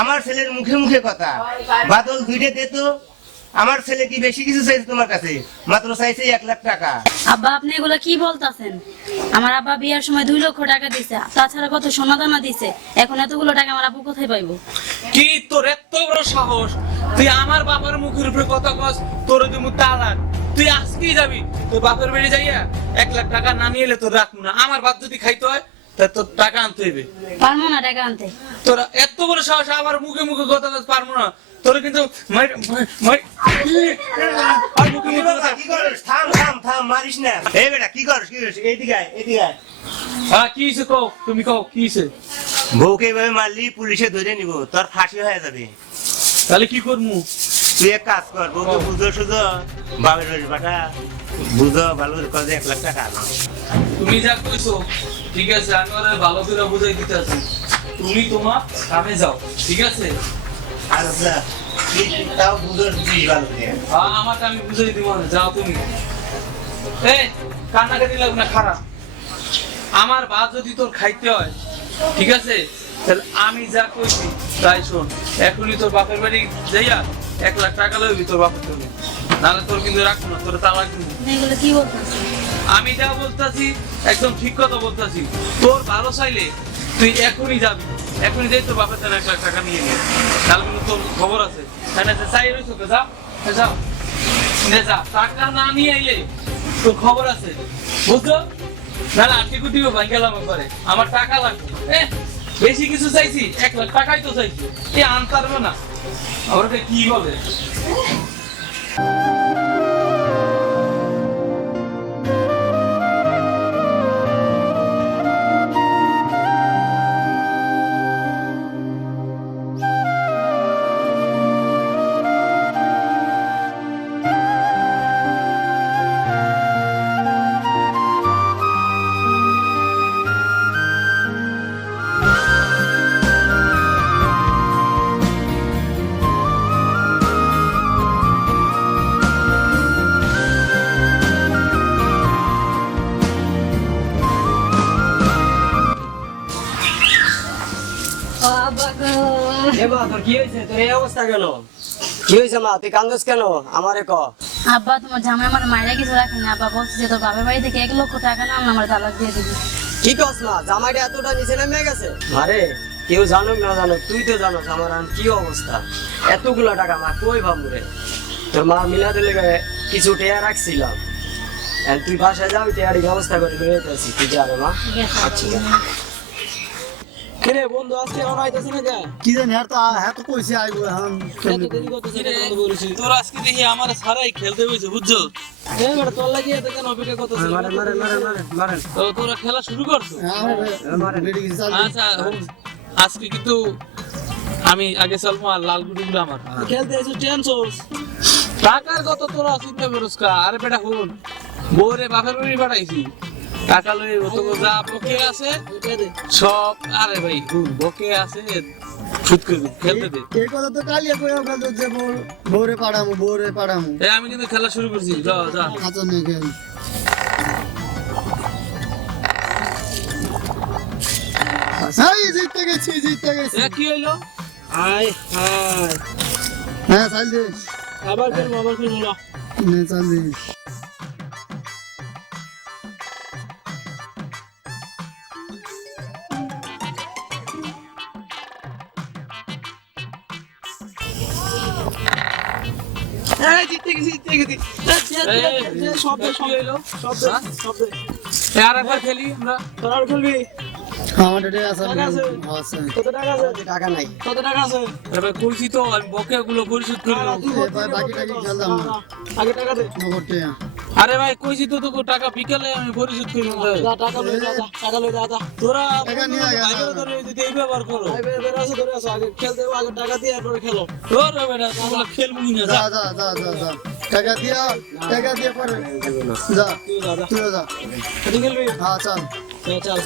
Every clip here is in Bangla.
আমার ছেলের মুখে মুখে কথা, বাদল দুইটা দে তো। আমার ছেলে কি বেশি কিছু চাইছে তোমার কাছে? মাত্র চাইছে 1 লাখ টাকা। আব্বা আপনি এগুলো কি বলতাছেন? আমার আব্বা বিয়ার সময় 2 লক্ষ টাকা দিছে, তাছাড়া কত সোনা দানা দিছে। এখন এতগুলো টাকা আমার আব্বু কোথায় পাইবো? কি তোর এত বড় সাহস? তুই আমার বাবার মুখের উপরে কথা কস, তোর দিমু তালাক। তুই আজকেই যাবি তোর বাপের বাড়ি যাইয়া 1 লাখ টাকা না নিয়ে এলে তোর রাখবো না। আমার বাপ যদি খাইতে হয় তা তোর টাকা আনতে হইবে। পারবো না টাকা আনতে। তোরা এত বড় সাহস আমার মুখে মুখে কথা কস? পারবো না। তোর কিন্তু আর মুখে মুখে কথা। কি করিস? থাম থাম থাম, মারিস না। এই বেটা কি করিস? এইদিকে আয়, এদিকে আয়। হ্যাঁ কি হইছে কও, তুমি কও কি হইছে? বউকে এভাবে মারলি পুলিশে ধরে নিব, তোর ফাঁসি হয়ে যাবে। তাহলে কি করমু? তুই এক কাজ কর, বউকে বুঝো সুঝো, বাবার বাড়ি পাঠা, বুঝো ভালো করে 1 লাখ টাকা আনো। তুমি যা কইছো ঠিক আছে, আমি ওরে ভালো করে বুঝাই দিতে আছি। তুমি তোমার কামে যাও, ঠিক আছে? আচ্ছা তাও বুঝো দিস ভালো করে। হ্যাঁ আমাকে আমি বুঝাই দিব না, যাও তুমি। এই কান্নাকাটি লাগবে না, খারাপ। আমার ভাত যদি তোর খাইতে হয় ঠিক আছে, তাহলে আমি যা কইছি তাই শোন। এখনই তোর বাপের বাড়ি যাইয়া 1 লাখ টাকা লইবি তোর বাপের জন্য, নাহলে তোর কিন্তু রাখবো না, তোর তালাক দিব। আপনি এগুলো কি বলতাছেন? আমি যা বলতাছি একদম ঠিক কথা বলতাছি। তোর ভালো চাইলে তুই এখনই যাবি, এখনই যাই তোর বাপের জন্য 1 লাখ টাকা নিয়ে নিয়ে, তাহলে কিন্তু তোর খবর আছে। তাই না? চাই রয়েছে তো, যা যাও, যা। টাকা না নিয়ে আইলে তোর খবর আছে, বুঝছো? নাহলে আর্টিকু দিবে ভাই গেলাম একবারে। আমার টাকা লাগবে, বেশি কিছু চাইছি, 1 লাখ টাকাই তো চাইছি। এ আনতে পারবে না, আমার কি বলে? এবার তোর কি হয়েছে? তোর এই অবস্থা কেন? কি হয়েছে মা? তুই কান্দস কেন? আমারে ক। আব্বা তোমার জামাই আমার মায়েরা কিছু রাখেনি। আব্বা বলছে যে তোর বাপের বাড়ি থেকে 1 লক্ষ টাকা না আমার তালাক দিয়ে দিবি। কি কস মা? জামাইটা এতটা নিচে নেমে গেছে? আরে কেউ জানুক না জানুক, তুই তো জানোস আমার আর কি অবস্থা। এতগুলা টাকা মা কই ভাবু রে? তোর মা মিলাতে লেগে কিছু টেয়া রাখছিলাম, তুই বাসায় যাবি, টেয়ারি ব্যবস্থা করে নিয়ে যেতেছি। তুই যা রে মা। ঠিক আছে। কিরে বন্ধু আজকে আর আইতাছ না কে? কি জানি আর তো হ্যাঁ তো কইছি আইবো এখন এত দেরি করতেছিস কেন বলছিস? তোর আজকে দেখি আমার সারাই খেলতে হয়েছে, বুঝছো? এই বেটা তোর লাগি এত কেন অপেক্ষা করতেছিস? মারে মারে মারে মারে মারে। তো তোরা খেলা শুরু করছো? রেডি গেছি চাল আচ্ছা আজকে কিন্তু আমি আগে চলবো, আর লাল গুড়িগুলো আমার। খেলতে এসে টেনশন। টাকার কত তোরা চিন্তা করিস কা? আরে বেটা হুন, বউরে বাপের বাড়ি পাঠাইছি, টাকা লই তো যা বকে আছে সব। আরে ভাই হুন, বকে আছে সুদ করে খেলতে দে। এই কথা তো কালিয়া কইও গেল যে বউরে পাড়ামু এই আমি কিন্তু খেলা শুরু করছি, যা যা। আচ্ছা নে গেল এই জিততে গেছি এ কি হইলো? আয় হায়। হ্যাঁ চাল দে আবার খেলবো না। নে চাল দে এই জিততে গেছি। শব্দ কি হইলো? শব্দ। এ আর একবার খেলি আমরা। তোরা আর খেলবি? আমার ডেটে আছে টাকা আছে? আছে কত টাকা আছে? টাকা নাই। কত টাকা আছে? এবার কইছি তো আমি বকে গুলো পরিশোধ করে দেব। বাকি টাকি খেললাম না আগে টাকা দে। নগদে আরে ভাই কইছি তো তোকে টাকা বিকালে আমি পরিশোধ করে দেব। যা টাকা লই যা, টাকা লই যা। তোরা টাকা নিয়ে আয়, ভাইয়ের ধরে যদি এই ব্যবহার করো, ভাই ধরে আসো আগে খেলতে হবে, আগে টাকা দিয়ে এরপরে খেলো। তোর বেটা তোমরা খেলবি না, যা। যা টাকা দিয়ে পরে যা তুই যা তুই খেলবি? হ্যাঁ চল চল।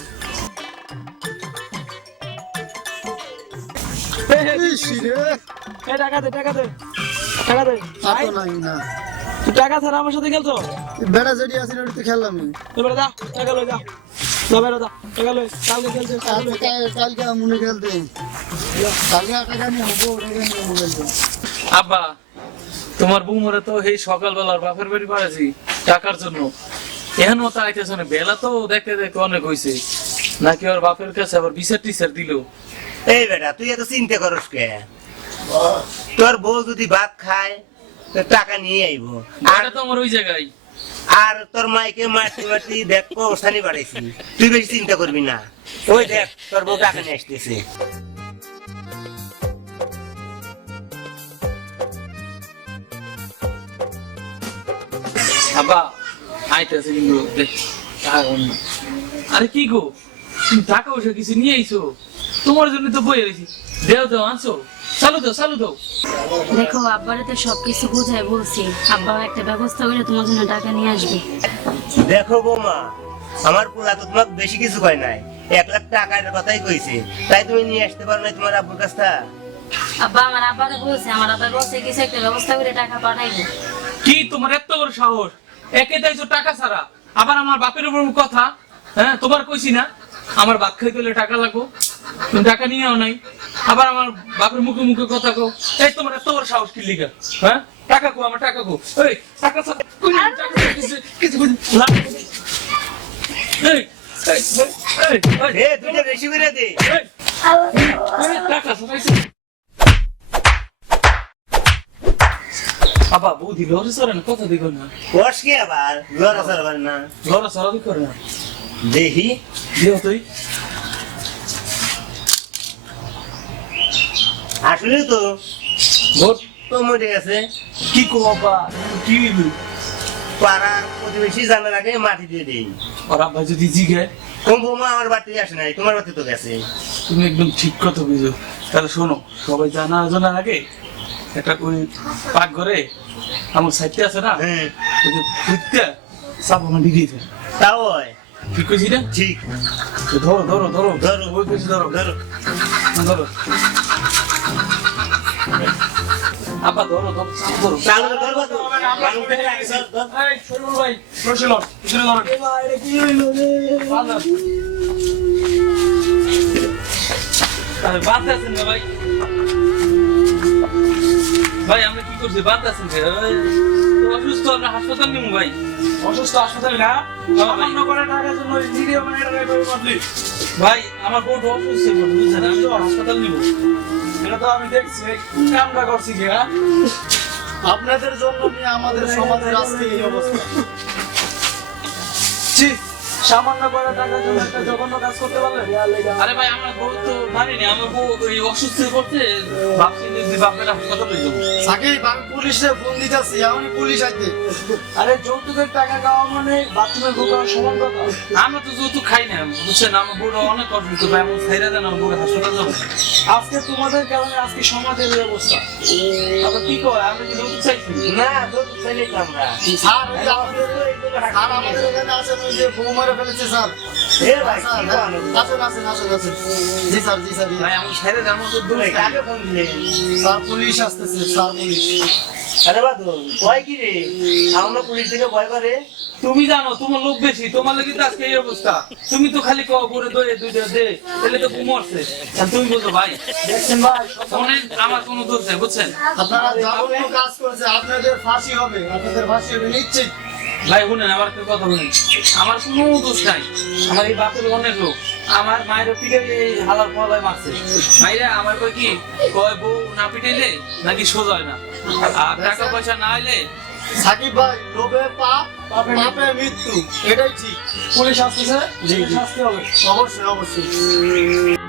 ইস রে এই টাকা দে। আর তো নাই না তুই টাকা ছাড়া আমার সাথে খেলছো? বেড়া যেটি আছে ওটি তো খেললাম এবারে যা, টাকা লই যা। যা বেরো যা, টাকা লই। কালকে খেলছে, কালকে লই। কালকে মনে খেলতে টাকা টাকা নিয়ে বউ টাকা নিয়ে মোবাইল তো আব্বা তোমার বৌমরে তো এই সকালবেলার বাপের বাড়ি পাঠাইছি টাকার জন্য এখন মতো আইতেছে না, বেলা তো দেখতে দেখতে অনেক হয়েছে, নাকি ওর বাপের কাছে আবার বিচার টিচার দিল। এই বেটা তুই এত চিন্তা করস কে? তোর বউ যদি ভাত খায় তো টাকা নিয়ে আইবো। আর তো আমার ওই জায়গায় আর তোর মাইকে মারতে মারতে দেখ কোসানি বাড়াইছি, তুই বেশি চিন্তা করবি না। ওই দেখ তোর বউ টাকা নিয়ে আসতেছে। আব্বা আইতেছে কিন্তু দেখ টাকা অন্য। আরে কি গো তুমি টাকা পয়সা কিছু নিয়ে আইছো? তোমার জন্য তো বই রয়েছি, দেও দেও আনছো, চালু দাও চালু দাও। দেখো আব্বারে তো সবকিছু বুঝাই বলছি, আব্বা একটা ব্যবস্থা করে তোমার জন্য টাকা নিয়ে আসবে। দেখো বৌমা, আমার পোলা তো তোমাকে বেশি কিছু কয় নাই, 1 লাখ টাকার কথাই কইছে, তাই তুমি নিয়ে আসতে পারো না তোমার আব্বুর কাছটা? আব্বা আমার আব্বারে বলছে, আমার আব্বা বলছে কিছু একটা ব্যবস্থা করে টাকা পাঠাইবো। কি তোমার এত বড় সাহস? একে চাইছো টাকা ছাড়া, আবার আমার বাপের উপর কথা। হ্যাঁ তোমার কইছি না আমার ভাত খাইতে হলে টাকা লাগবো, তুমি টাকা নিয়েও নাই, আবার আমার বাপের মুখে মুখে কথা কও। এই তোমার এত বড় সাহস কি লিগা? হ্যাঁ টাকা কো, আমার টাকা কো। এই টাকা ছাড়া টাকা ছাড়া কিছু লাগবে না। এই এই এই এ দুইটা বেশি করে দে। এই টাকা ছাড়াইছে। আবা বৌদি লড়ে সরে না, কথা দিগো না, কস কি আবার লড়া সরবার না? লড়া সরাদি করে না। দেখি দিও তুই আসলে তো ভোট তো মরে গেছে। কি কো বাবা, কি হইলো? পাড়ার প্রতিবেশী জানার আগে মাটি দিয়ে দেই। আর আব্বা যদি জিগে, কোন বৌমা আমার বাড়িতে আসে নাই, তোমার বাড়িতে তো গেছে। তুমি একদম ঠিক কথা বুঝো। তাহলে শোনো, সবাই জানার আগে একটা ওই পাক ঘরে আমার সাইডে আছে না, হ্যাঁ ওই যে ফুটতে সাপ আমার ডিগিয়ে দেয়। তাও হয়, ঠিক কইছি না? ঠিক। তো ধরো ধরো ধরো ধরো ওই কইছি ধরো ধরো। ধরো আব্বা ধরো ধরো সাপ ধরো। চালু তো ধরবো তো। মানুষের আগে ধর, ধর। এই শরীর ভাই রশিলন পিছনে ধরো। কি হইলো রে আরে বাদ আছেন না ভাই? ভাই আমরা কি করছি, বাদ আছেন ভাই? অসুস্থ, আমরা হাসপাতাল নিব ভাই। অসুস্থ হাসপাতালে না সামান্য করে টাকার জন্য ভিডিও মানে এটা করে বদলি। ভাই আমার বউটা অসুস্থ, বুঝছেন, আমি তো হাসপাতাল নিব। এটা তো আমি দেখছি কামটা করছি কি হ্যাঁ? আপনাদের জন্য নিয়ে আমাদের সমাজের আজকে এই অবস্থা। ছি, সামান্য করে টাকার জন্য একটা জঘন্য কাজ করতে পারলে। আরে ভাই আমার বউ তো মারিনি, আমার বউ ওই অসুস্থ করতে ভাবছি যে বাপের হাসপাতালে যাবো। সাকিব আমি পুলিশে ফোন দিতেছি, আমি পুলিশ আইতে। আরে যৌতুকের টাকা খাওয়া মানে বাথরুমে ঢোকার সমান কথা। আমরা তো যৌতুক খাই না, বুঝছেন, আমার বউটা অনেক অসুস্থ, ভাই আমার ছেড়ে দেন, আমার বউকে হাসপাতাল যাবো। আজকে তোমাদের কারণে আজকে সমাজের এই অবস্থা। আবার কি কয়, আমরা কি যৌতুক চাইছি? না তোর ছেলে তো আমরা। স্যার ওই যে আমাদের এখানে আছেন, ওই যে বউ মারা ফেলেছে স্যার। এ ভাই কি স্যার, বলো? আছেন। জি স্যার, জি স্যার। ভাই আমি ছেড়ে দেন, আমার তো দোষ এই নাই। কাকে ফোন দিলে? স্যার পুলিশ আসতেছে, স্যার পুলিশ। আরে বাদল ভয় কি রে? আমরা পুলিশ থেকে ভয় করে? তুমি জানো তোমার লোক বেশি, তোমার লাগি তো আজকে এই অবস্থা। তুমি তো খালি কও করে দয়ে দুইটা দে, তাহলে তো ঘুমোচ্ছে। আর তুমি বলছো ভাই দেখছেন ভাই অনেক আমার কোনো দোষ নেই, বুঝছেন আপনারা যাবতীয় কাজ করেছে, আপনাদের ফাঁসি হবে, নিশ্চিত। ভাই শুনেন, আমার একটা কথা শুনেন, আমার কোনো দোষ নাই, আমার এই বাপের অনেক লোক। আমার মায়ের পিঠে হালার ফলায় মারছে, মাইরা আমার কই কি কয় বউ না পিটাইলে নাকি সোজা হয় না, আর টাকা পয়সা না হইলে। সাকিব ভাই, লোভে পাপ, পাপে মৃত্যু, এটাই ঠিক। পুলিশ আসতেছে, শাস্তি হবে। অবশ্যই অবশ্যই।